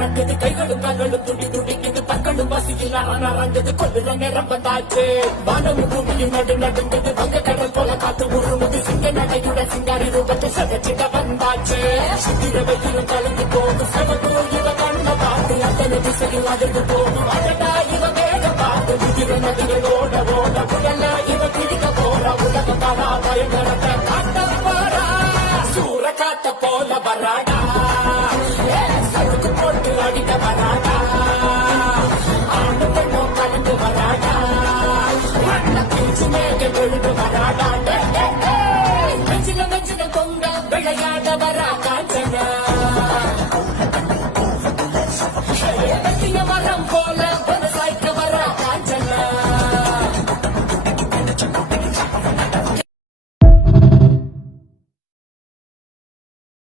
பறக்குது கைகளும் கால்களும் துடி துடிக்குது பற்களும் பசியில் நரங்குது கொள்ளுற நேரம் வந்தாச்சு வானமும் பூமியும் நடுங்குது வங்க கடல் போல காத்து உருமுது சிங்க நடையுடன் சிங்காரி ரூபத்தை சதச்சிட வந்தாச்சு சித்திர வெயிலும் கலந்து போகும் சமதூர் இவ கண்ண பார்த்து அத்தனை திசையும் அதிர்ந்து போகும் அடடா இவ வேக பார்த்து விதிர நதிகள் ஓட ஓட புயல்ல இவ பிடிக்க போற உலக பரா பயங்கரத்தை காட்ட போறா சூற காத்த போல வராடா சடுக்கு போட்டு அடிக்க வராடா ஆண்டு பெண்ணும் கலந்து வராடா மண்ண பிரிச்சு மேக எழுந்து வராடா நெஞ்சில நெஞ்சில பொங்க விளையாட வரா காஞ்சனா